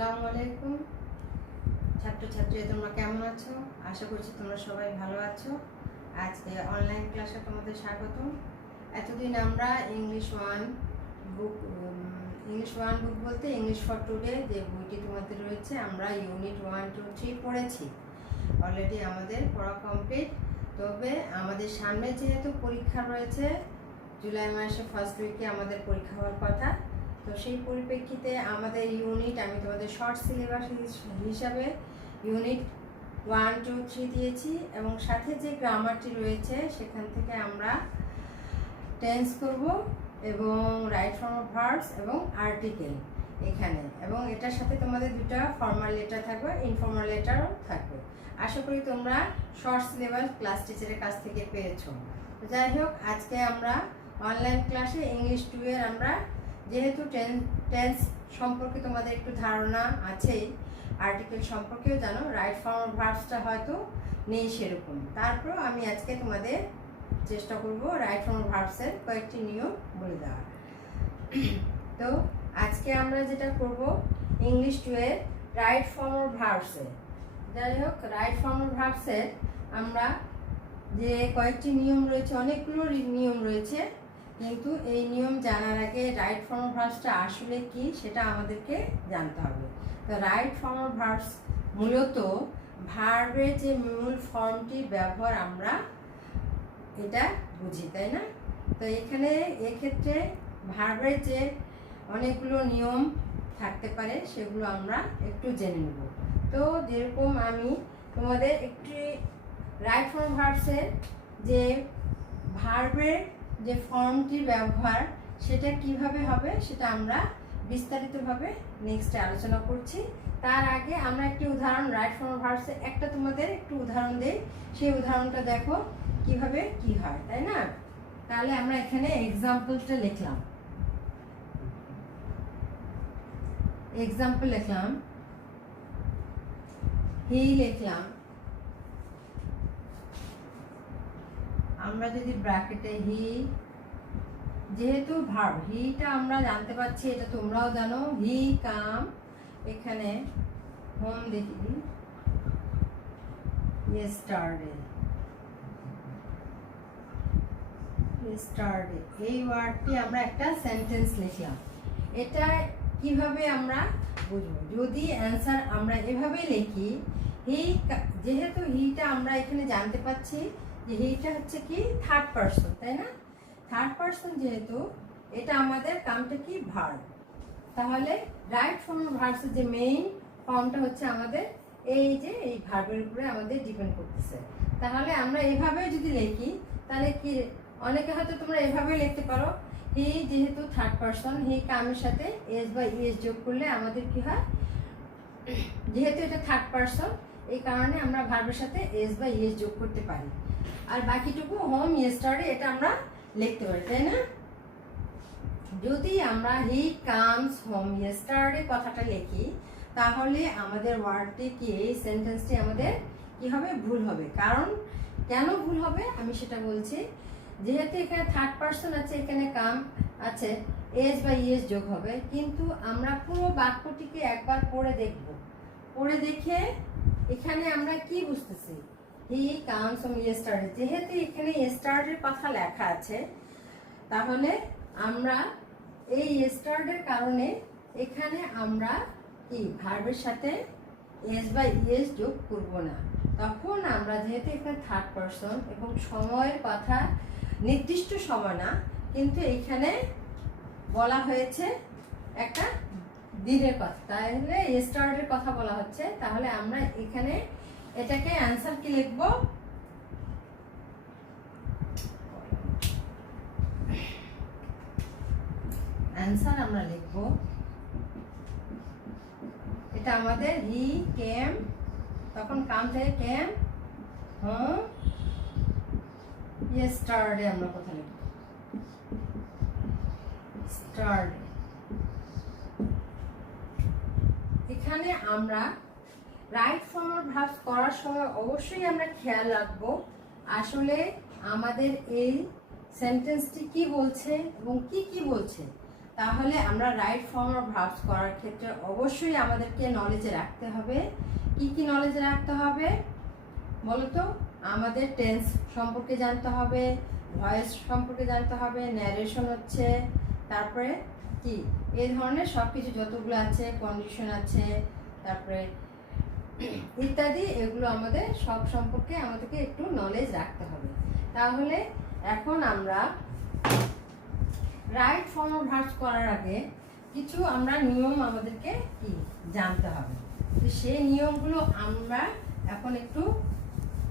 আসসালামু আলাইকুম ছাত্রছাত্রী, তোমরা কেমন আছো? আশা করছি তোমরা সবাই ভালো আছো। আজকে অনলাইন ক্লাসে তোমাদের স্বাগতম। এতদিন আমরা ইংলিশ ওয়ান বুক বলতে ইংলিশ ফর টুডে যে বইটি তোমাদের রয়েছে, আমরা ইউনিট 1, 2, 3 পড়েছি। অলরেডি আমাদের পড়া কমপ্লিট। তবে আমাদের সামনে যেহেতু পরীক্ষা রয়েছে, জুলাই মাসে ফার্স্ট উইকে আমাদের পরীক্ষা হওয়ার কথা, তো সেই পরিপ্রেক্ষিতে আমাদের ইউনিট আমি তোমাদের শর্ট সিলেবাস হিসাবে ইউনিট 1, 2, 3 দিয়েছি, এবং সাথে যে গ্রামারটি রয়েছে সেখান থেকে আমরা টেন্স করব এবং রাইট ফর্ম অফ ভার্বস এবং আর্টিকেল এখানে, এবং এটার সাথে তোমাদের দুটো ফর্মাল লেটার থাকবে, ইনফর্মাল লেটারও থাকবে। আশা করি তোমরা শর্ট সিলেবাস ক্লাস টিচারের কাছ থেকে পেয়েছো। যাই হোক, আজকে আমরা অনলাইন ক্লাসে ইংলিশ 2 এর আমরা যেহেতু টেন্স সম্পর্কে তোমাদের একটু ধারণা আছেই, আর্টিকেল সম্পর্কেও জানো, রাইট ফর্ম অফ ভার্বসটা হয়তো নেই সেরকম, তারপর আমি আজকে তোমাদের চেষ্টা করব রাইট ফর্ম অফ ভার্বসের কয়েকটি নিয়ম বলে দেওয়ার। তো আজকে আমরা যেটা করব ইংলিশ 2 এর রাইট ফর্ম অফ ভার্বসে, যাই হোক রাইট ফর্ম অফ ভার্বসের আমরা যে কয়েকটি নিয়ম রয়েছে, অনেকগুলো নিয়ম রয়েছে, কিন্তু এই নিয়ম জানার আগে রাইট ফর্ম অফ ভার্বসটা আসলে কি সেটা আমাদেরকে জানতে হবে। তো রাইট ফর্ম অফ ভার্বস মূলত ভার্বের যে মূল ফর্মটি ব্যবহার আমরা এটা বুঝি, তাই না? তো এখানে এক্ষেত্রে ভার্বের যে অনেকগুলো নিয়ম থাকতে পারে সেগুলো আমরা একটু জেনে নেব। তো যেরকম আমি তোমাদের একটি রাইট ফর্ম অফ ভার্বসের যে ভার্বের যে ফর্মটির ব্যবহার সেটা কিভাবে হবে সেটা আমরা বিস্তারিতভাবে নেক্সটে আলোচনা করছি। তার আগে আমরা একটি উদাহরণ রাইট ফর্ম অফ ভার্বসে একটা তোমাদের একটু উদাহরণ দেই, সেই উদাহরণটা দেখো কিভাবে কি হয়, তাই না? তাহলে আমরা এখানে এক্সাম্পলটা লিখলাম, এক্সাম্পল লিখলাম, হি লিখলাম, আমরা যদি ব্র্যাকেটে হি, যেহেতু ভার্ব হিটা আমরা জানতে পারছি, এটা তোমরাও জানো, হি কাম, এখানে হোম দেখি ইয়েস্টারডে, এই ওয়ার্ডটি আমরা একটা সেন্টেন্স লিখলাম। এটা কিভাবে আমরা বুঝবো? যদি অ্যান্সার আমরা এভাবে লিখি, হি, যেহেতু হিটা আমরা এখানে জানতে পাচ্ছি যে হিটা হচ্ছে কি থার্ড পারসন, তাই না? থার্ড পারসন যেহেতু, এটা আমাদের কামটা কি ভার্ব, তাহলে রাইট ফর্ম অফ ভার্বসের যে মেইন ফর্মটা হচ্ছে আমাদের এই যে এই ভার্বের উপরে আমাদের ডিপেন্ড করতেছে। তাহলে আমরা এভাবে যদি লিখি তাহলে কি, অনেকে হয়তো তোমরা এভাবে লিখতে পারো, হি যেহেতু থার্ড পারসন, হি কামের সাথে এস বা ইএস যোগ করলে আমাদের কি হয়, যেহেতু এটা থার্ড পারসন এই কারণে আমরা ভার্বের সাথে এস বা ইএস যোগ করতে পারি, আর বাকিটুকু হোম ইয়েস্টারডে এটা আমরা লিখতে পারি, তাই না? যদি আমরা হি কামস হোম ইয়েস্টারডে কথাটা লিখি তাহলে আমাদের ওয়ার্ডটি কি, এই সেন্টেন্সটি আমাদের কি হবে, ভুল হবে। কারণ কেন ভুল হবে আমি সেটা বলছি। যেহেতু এখানে থার্ড পারসন আছে, এখানে কাম আছে, এস বা ইএস যোগ হবে, কিন্তু আমরা পুরো বাক্যটিকে একবার পড়ে দেখব, পড়ে দেখে এখানে আমরা কি বুঝতেছি, হি কামস হোম ইয়েস্টারডে, যেহেতু এখানে ইয়েস্টারডের কথা লেখা আছে, তাহলে আমরা এই ইয়েস্টারডের কারণে এখানে আমরা কি ভার্বের সাথে এস বা ইএস যোগ করব না। তখন আমরা যেহেতু এখানে থার্ড পারসন এবং সময়ের কথা নির্দিষ্ট সময় না, কিন্তু এখানে বলা হয়েছে একটা দিনের কথা, তাহলে ইয়েস্টারডের কথা বলা হচ্ছে, তাহলে আমরা এখানে এটাকে অ্যান্সার কি লিখবো, অ্যান্সার আমরা লিখব, এটা আমাদের হি কেম, তখন কাম থেকে কেম হোম ইয়েস্টারডে, আমরা কথা লিখব স্টারডে। এখানে আমরা রাইট ফর্ম অফ ভার্বস করার সময় অবশ্যই আমরা খেয়াল রাখবো আসলে আমাদের এই সেন্টেন্সটি কি বলছে এবং কি কি বলছে। তাহলে আমরা রাইট ফর্ম অফ ভার্বস করার ক্ষেত্রে অবশ্যই আমাদেরকে নলেজে রাখতে হবে। কি কি নলেজে রাখতে হবে বলো তো? আমাদের টেন্স সম্পর্কে জানতে হবে, ভয়েস সম্পর্কে জানতে হবে, ন্যারেশন হচ্ছে, তারপরে কি এই ধরনের সব কিছু যতগুলো আছে, কন্ডিশন আছে, তারপরে ইত্যাদি, এগুলো আমাদের সব সম্পর্কে আমাদেরকে একটু নলেজ রাখতে হবে। তাহলে এখন আমরা রাইট ফর্ম অফ ভার্বস করার আগে কিছু আমরা নিয়ম আমাদেরকে কি জানতে হবে। তো সেই নিয়মগুলো আমরা এখন একটু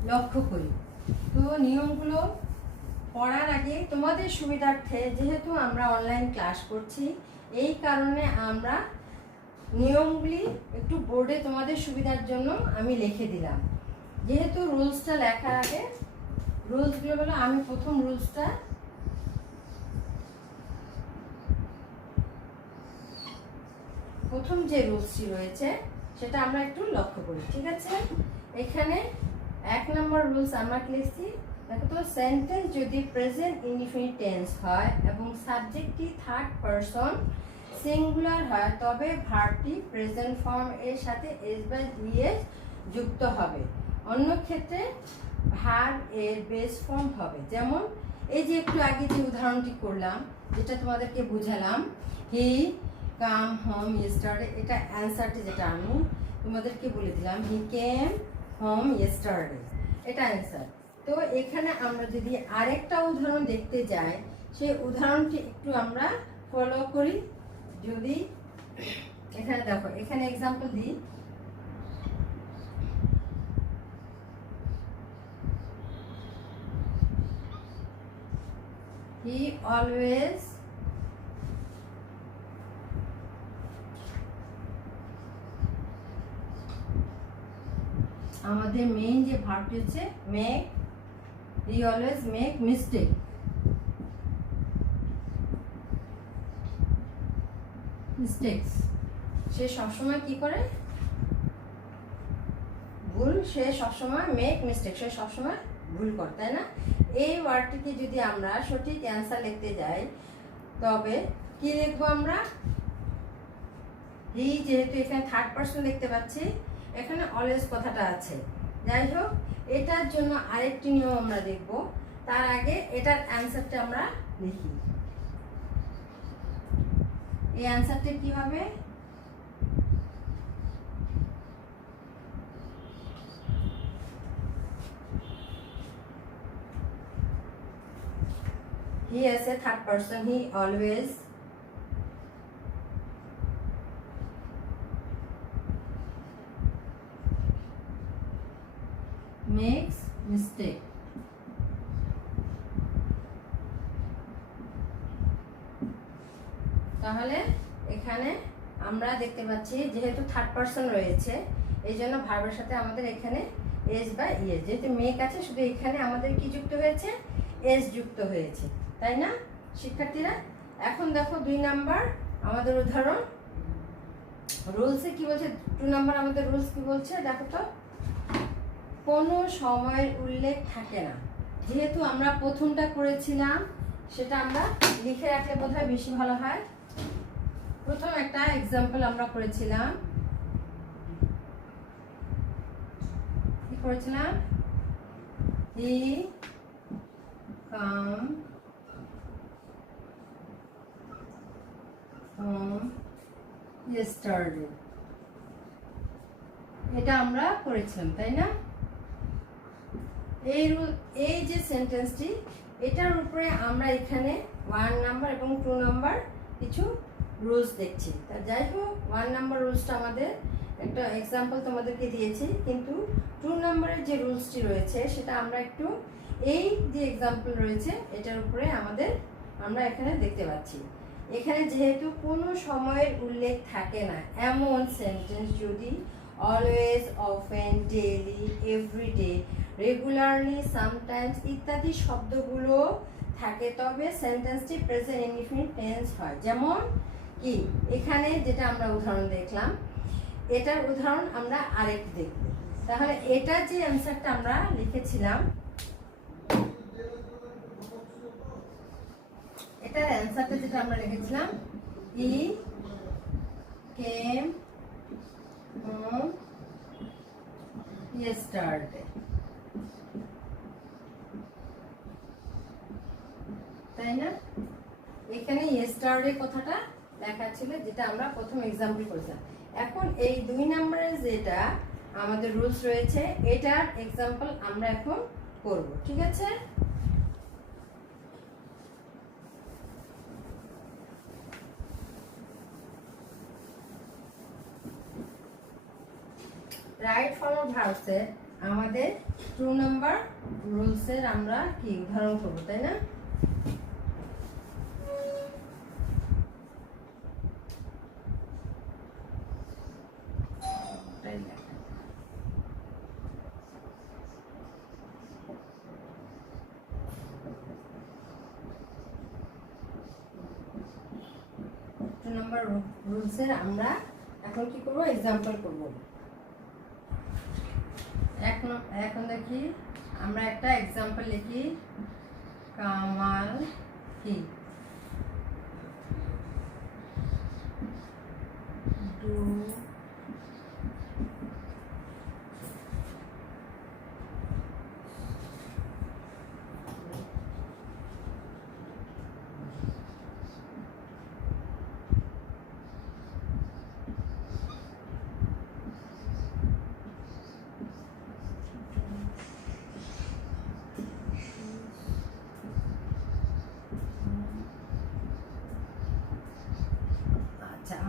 লক্ষ্য করি। তো নিয়মগুলো পড়ার আগে তোমাদের সুবিধার্থে, যেহেতু আমরা অনলাইন ক্লাস করছি, এই কারণে আমরা নিয়মগুলি একটু বোর্ডে তোমাদের সুবিধার জন্য আমি লিখে দিলাম। যেহেতু রুলসটা লেখার আগে রুলসগুলো বলো, আমি প্রথম রুলসটা প্রথম যে রুলসটি রয়েছে সেটা আমরা একটু লক্ষ্য করি, ঠিক আছে? এখানে 1 নম্বর রুলস আমরা লিখছি, দেখো তো, সেন্টেন্স যদি প্রেজেন্ট ইনডিফিনিট টেন্স হয় এবং সাবজেক্টটি থার্ড পারসন সিঙ্গুলার হয় তবে ভার্বটি প্রেজেন্ট ফর্ম এর সাথে এস বা ইএস যুক্ত হবে। অন্য ক্ষেত্রে ভার্ব এর বেস ফর্ম হবে। যেমন এই যে একটু আগে যে উদাহরণটি করলাম, যেটা তোমাদেরকে বুঝালাম, হি কাম হোম ইয়েস্টারডে, এটা অ্যান্সারটি যেটা আমি তোমাদেরকে বলে দিলাম, হি কেম হোম ইয়েস্টারডে, এটা অ্যান্সার। তো এখানে আমরা যদি আরেকটা উদাহরণ দেখতে যাই, সেই উদাহরণটি একটু আমরা ফলো করি। যদি এখানে দেখো, এখানে এক্সাম্পল দিই, হি অলওয়েজ আমাদের মেইন যে ভার্বটি হচ্ছে make, he always make mistake. Mistakes, সে সবসময় কি করে? ভুল। সে সবসময় মেক মিস্টেক, সে সবসময় ভুল করে, তাই না? এই ওয়ার্ডটিকে যদি আমরা সঠিক অ্যান্সার লিখতে যাই তবে কি লিখবো আমরা? হি, যেহেতু এখানে থার্ড পারসন দেখতে পাচ্ছি, এখানে অলওয়েজ কথাটা আছে। যাই হোক, এটার জন্য আরেকটি নিয়ম আমরা দেখব। তার আগে এটার অ্যান্সারটা আমরা লিখি। এই অ্যান্সারটা কি হবে? He as a third person, he always makes mistake. তাহলে এখানে আমরা দেখতে পাচ্ছি যেহেতু থার্ড পারসন রয়েছে, এই জন্য ভার্বের সাথে আমাদের এখানে এস বা ইএস, যেহেতু মেক আছে শুধু এখানে আমাদের কি যুক্ত হয়েছে? এস যুক্ত হয়েছে, তাই না শিক্ষার্থীরা? এখন দেখো 2 নাম্বার আমাদের উদাহরণ। রুলসে কি বলছে? 2 নাম্বার আমাদের রুলস কি বলছে দেখো তো, কোনো সময়ের উল্লেখ থাকে না। যেহেতু আমরা প্রথমটা করেছিলাম, সেটা আমরা লিখে রাখলে বোধহয় বেশি ভালো হয়। প্রথম একটা এক্সাম্পল আমরা করেছিলাম, কি করেছিলাম? হি কাম হোম ইয়েস্টারডে, এটা আমরা করেছিলাম, তাই না? এই যে সেন্টেন্সটি, এটার উপরে আমরা এখানে 1 নাম্বার এবং 2 নাম্বার কিছু রুলস দেখছি। তা যাই হোক, 1 নাম্বার রুলসটা আমাদের একটা এক্সাম্পল তোমাদেরকে দিয়েছি, কিন্তু 2 নাম্বারের যে রুলসটি রয়েছে সেটা আমরা একটু, এই যে এক্সাম্পল রয়েছে এটার উপরে আমরা এখানে দেখতে পাচ্ছি। এখানে যেহেতু কোনো সময়ের উল্লেখ থাকে না এমন সেন্টেন্স যদি always, often, daily, everyday, regularly, sometimes ইত্যাদি শব্দগুলো থাকে তবে সেন্টেন্সটি প্রেজেন্ট ইনডিফিনিট টেন্স হয়। যেমন কি এখানে যেটা আমরা উদাহরণ দেখলাম, এটার উদাহরণ আমরা আরেকটু দেখব। তাহলে এটা যে অ্যান্সারটা আমরা লিখেছিলাম, এটার অ্যান্সারটা যেটা আমরা লিখেছিলাম, হি কেম হোম ইয়েস্টারডে, তাই না? এখানে ইয়েস্টারডে কথাটা লেখা ছিল, যেটা আমরা প্রথম এক্সাম্পল করেছিলাম। এখন এই 2 নম্বরের যেটা আমাদের রুলস রয়েছে, এটার এক্সাম্পল আমরা এখন করব, ঠিক আছে? রাইট ফর্ম ভার্বসের আমাদের 2 নাম্বার রুলসের আমরা কি উদাহরণ করব, তাই না? নাম্বার রুলসের আমরা এখন কি করব, এক্সাম্পল করব। এখন দেখি আমরা একটা এক্সাম্পল লিখি। কামাল কি ডু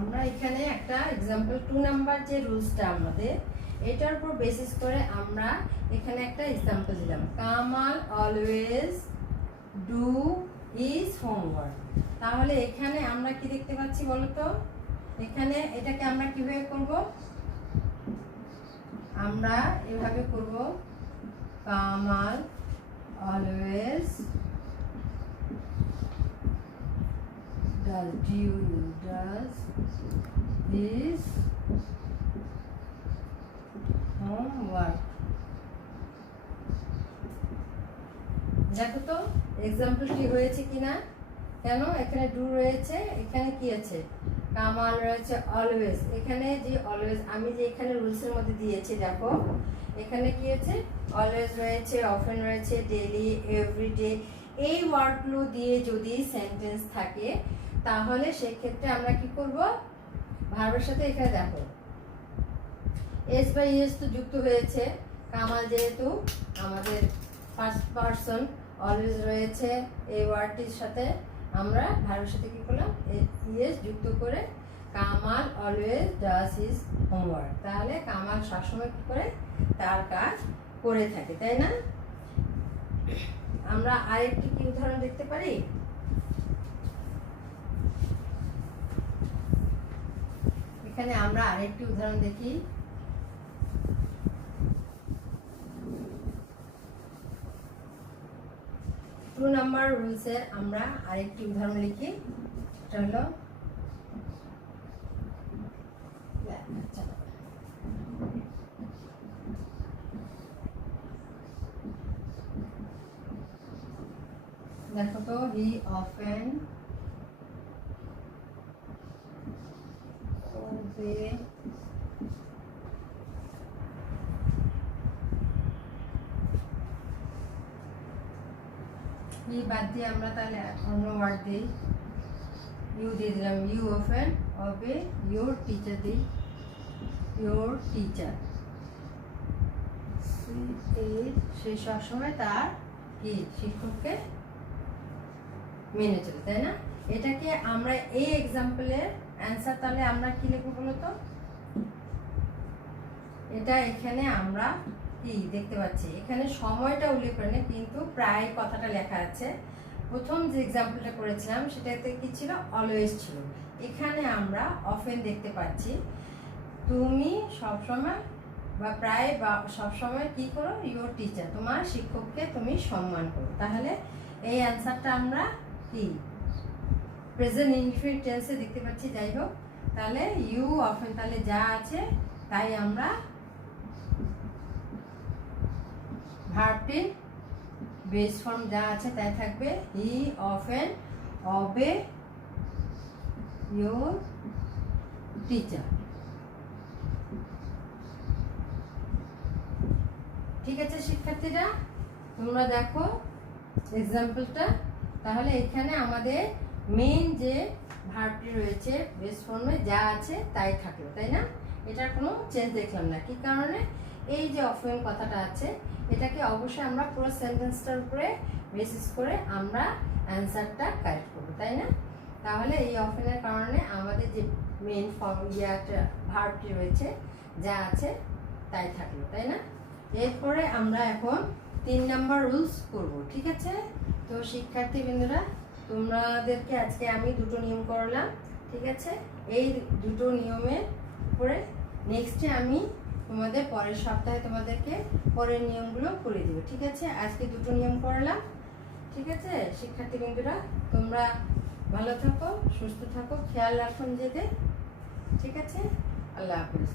আমরা এখানে একটা এক্সাম্পল 2 নাম্বার যে রুলসটা আমাদের, এটার উপর বেসিস করে আমরা এখানে একটা এক্সাম্পল দিলাম। Kamal always do is homework. তাহলে এখানে আমরা কি দেখতে পাচ্ছি বলো তো? এখানে এটাকে আমরা কিভাবে করব? আমরা এভাবে করব, Kamal always does his homework। দেখো তো এক্সাম্পলটি হয়েছে কিনা। কেন এখানে ডু রয়েছে, এখানে কি আছে, কামাল রয়েছে, অলওয়েজ। এখানে যে অলওয়েজ আমি যে এখানে রুলসের মধ্যে দিয়েছি, দেখো এখানে কি আছে, অলওয়েজ রয়েছে, অফেন রয়েছে, ডেইলি, এভরিডে। এই ওয়ার্ডগুলো দিয়ে যদি সেন্টেন্স থাকে, তাহলে সেক্ষেত্রে আমরা কি করব, ভার্বের সাথে এখানে দেখো এস বাই এস তো যুক্ত হয়েছে। কামাল যেহেতু আমাদের ফার্স্ট পারসন, অলওয়েজ রয়েছে এই ওয়ার্ডটির সাথে, আমরা ভার্বের সাথে কি করলাম, এস যুক্ত করে Kamal always does his homework. তাহলে কামাল সবসময় কি করে, তার কাজ করে থাকে, তাই না? আমরা আরেকটি কি উদাহরণ দেখতে পারি। এখানে আমরা আরেকটি উদাহরণ দেখি। টু নাম্বার রুলসের আমরা আরেকটি উদাহরণ লিখি। এটা হলো দেখো তো, হি অফেন বাদ দিয়ে আমরা তাহলে অন্য ওয়ার্ড দিই, ইউ দিয়ে দিলাম, you often obey your teacher দিই, ইউর টিচার। সে সবসময় তার কি শিক্ষককে মেনে চলে, তাই না? এটাকে আমরা এই এক্সাম্পলের অ্যান্সার তাহলে আমরা কি লিখবো বলো তো? এটা এখানে আমরা কি দেখতে পাচ্ছি, এখানে সময়টা উল্লেখ করে না, কিন্তু প্রায় কথাটা লেখা আছে। প্রথম যে এক্সাম্পলটা করেছিলাম সেটাতে কি ছিল, অলওয়েজ ছিল। এখানে আমরা অফেন দেখতে পাচ্ছি। তুমি সবসময় বা প্রায় বা সবসময় কি করো, ইউর টিচার, তোমার শিক্ষককে তুমি সম্মান করো। তাহলে এই অ্যান্সারটা আমরা কি প্রেজেন্ট ইনডিফিনিট টেন্সে দেখতে পাচ্ছি। যাই হোক, তাহলে ইউ অফেন তাহলে যা আছে তাই আমরা ভার্বটির বেস ফর্ম যা আছে তাই থাকবে, হি অফেন অবে your teacher. ঠিক আছে শিক্ষার্থীরা, তোমরা দেখো এক্সাম্পলটা। তাহলে এখানে আমাদের মেইন যে ভার্বটি রয়েছে বেস ফর্মে যা আছে তাই থাকলো, তাই না? এটার কোনো চেঞ্জ দেখলাম না। কি কারণে? এই যে অফেন কথাটা আছে এটাকে অবশ্যই আমরা পুরো সেন্টেন্সটার উপরে বেসিস করে আমরা অ্যান্সারটা কারেক্ট করবো, তাই না? তাহলে এই অফেনের কারণে আমাদের যে মেইন ফর্ম ভার্বটি রয়েছে যা আছে তাই থাকলো, তাই না? এরপরে আমরা এখন 3 নাম্বার রুলস করব, ঠিক আছে? তো শিক্ষার্থীবৃন্দরা, তোমাদেরকে আজকে আমি দুটো নিয়ম করলাম, ঠিক আছে? এই দুটো নিয়মের উপরে নেক্সটে আমি তোমাদের পরের সপ্তাহে তোমাদেরকে পরের নিয়মগুলো করে দেবো, ঠিক আছে? আজকে দুটো নিয়ম করলাম, ঠিক আছে? শিক্ষার্থীবৃন্দরা, তোমরা ভালো থাকো, সুস্থ থাকো, খেয়াল রাখো নিজেদের, ঠিক আছে? আল্লাহ হাফেজ।